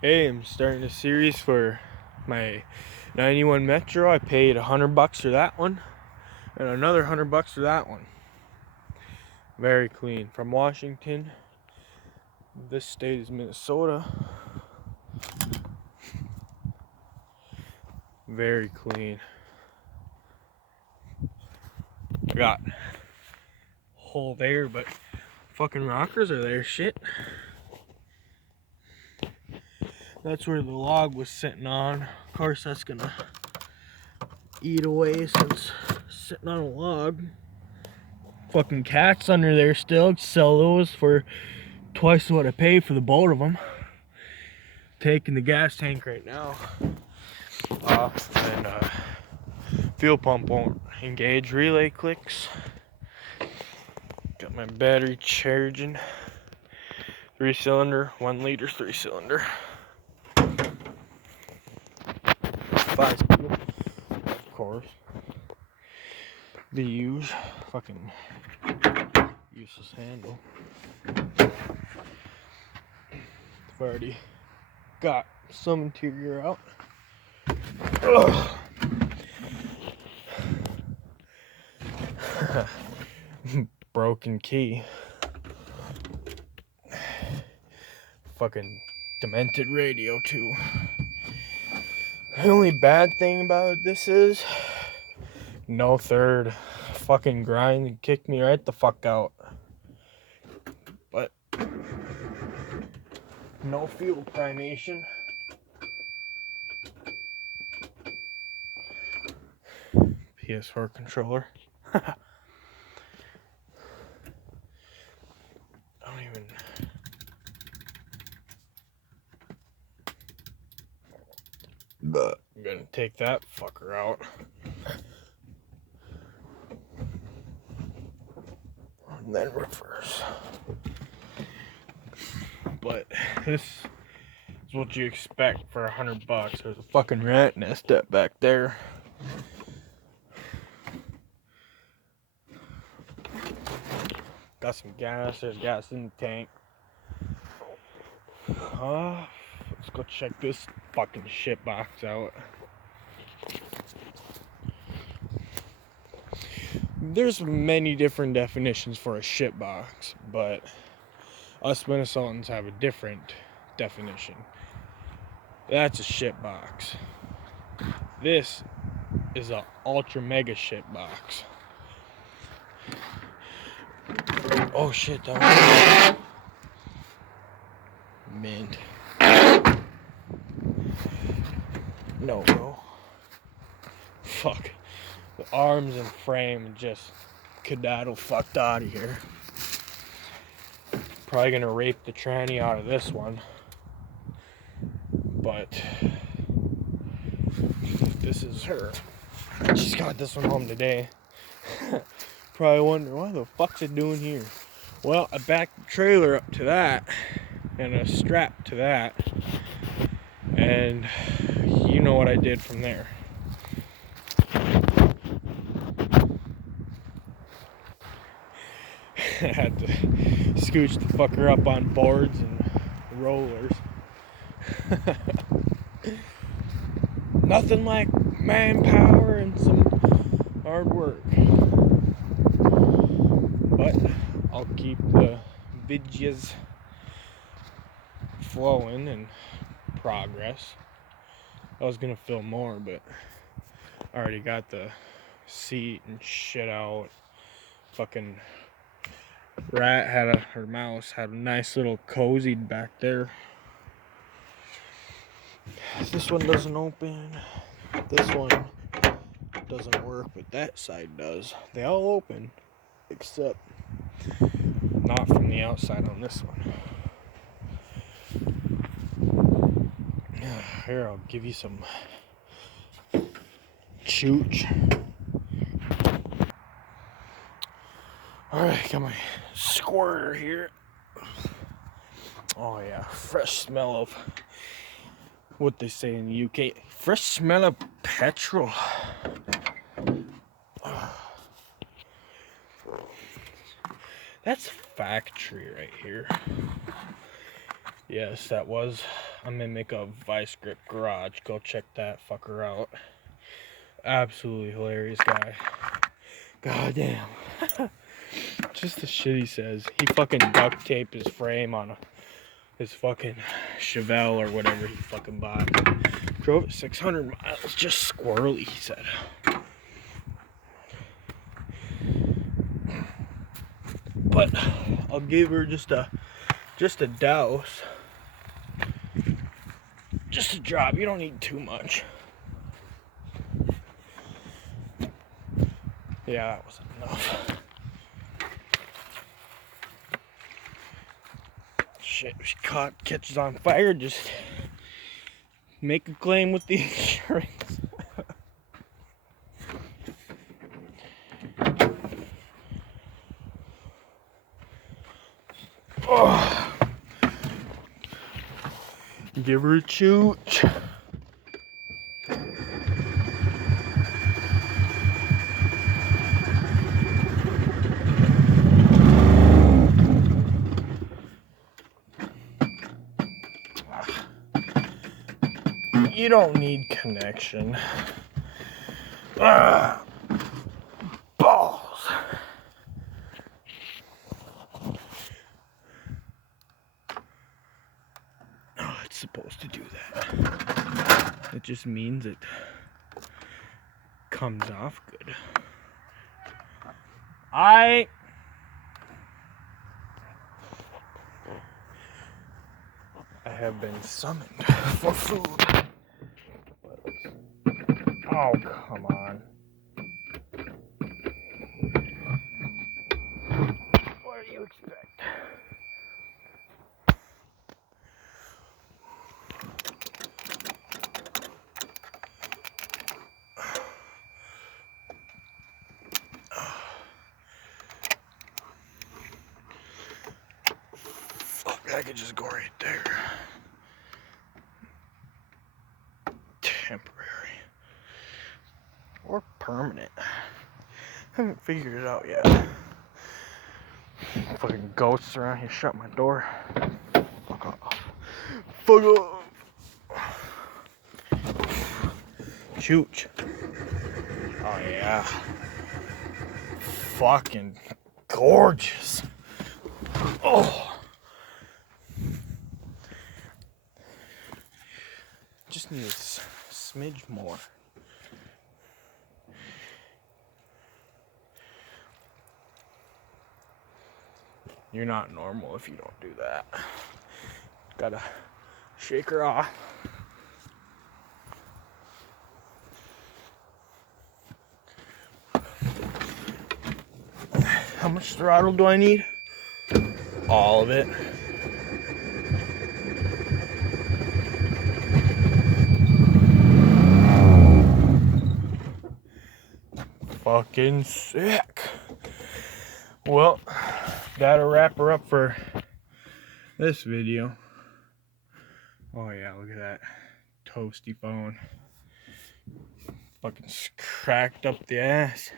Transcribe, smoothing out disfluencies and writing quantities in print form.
Hey, I'm starting a series for my 91 Metro. I paid $100 for that one and another $100 for that one. Very clean. From Washington. This state is Minnesota. Very clean. I got hole there, but fucking rockers are there. Shit. That's where the log was sitting on. Of course, that's gonna eat away since it's sitting on a log. Fucking cats under there still. Sell those for twice what I paid for the both of them. Taking the gas tank right now off, and fuel pump won't engage. Relay clicks. Got my battery charging. 3-cylinder, 1 liter, 3-cylinder. 5-speed, of course. The use fucking useless handle. I've already got some interior out. Ugh. Broken key. Fucking demented radio too. The only bad thing about this is no third. Fucking grind and kick me right the fuck out. But no fuel primation. PS4 controller. I don't even. But I'm gonna take that fucker out. And then reverse. But this is what you expect for $100. There's a fucking rat nest up back there. Got some gas. There's gas in the tank. Let's go check this fucking shit box out. There's many different definitions for a shit box, but us Minnesotans have a different definition. That's a shit box. This is a ultra mega shit box. Oh shit, that was mint. No. Fuck. The arms and frame just cadaddle fucked out of here. Probably gonna rape the tranny out of this one. But this is her. She's got this one home today. Probably wonder why the fuck's it doing here. Well, I backed the trailer up to that and a strap to that, and you know what I did from there. I had to scooch the fucker up on boards and rollers. Nothing like manpower and some hard work. But I'll keep the videos flowing and progress. I was gonna film more, but I already got the seat and shit out. Fucking rat her mouse had a nice little cozy back there. This one doesn't open. This one doesn't work, but that side does. They all open, except not from the outside on this one. Here, I'll give you some chooch. Alright, got my squirter here. Oh yeah, fresh smell of what they say in the UK. Fresh smell of petrol. That's factory right here. Yes, that was a mimic of Vice Grip Garage. Go check that fucker out. Absolutely hilarious guy. God damn. Just the shit he says. He fucking duct taped his frame on his fucking Chevelle or whatever he fucking bought. Drove it 600 miles, just squirrely, he said. But I'll give her just a douse. Just a drop. You don't need too much. Yeah, that was enough. Shit, if she catches on fire, just make a claim with the insurance. Oh. Give her a chooch. You don't need connection. Balls. Oh, it's supposed to do that. It just means it comes off good. I have been summoned for food. Oh, come on. What do you expect? Fuck, I could just go right there. Temporary. Or permanent. Haven't figured it out yet. Fucking ghosts around here, shut my door. Fuck off. Fuck off. Chooch. Oh yeah. Fucking gorgeous. Oh. Just need a smidge more. You're not normal if you don't do that. Gotta shake her off. How much throttle do I need? All of it. Fucking sick. Well, that'll wrap her up for this video. Oh yeah, look at that toasty phone. Fucking cracked up the ass.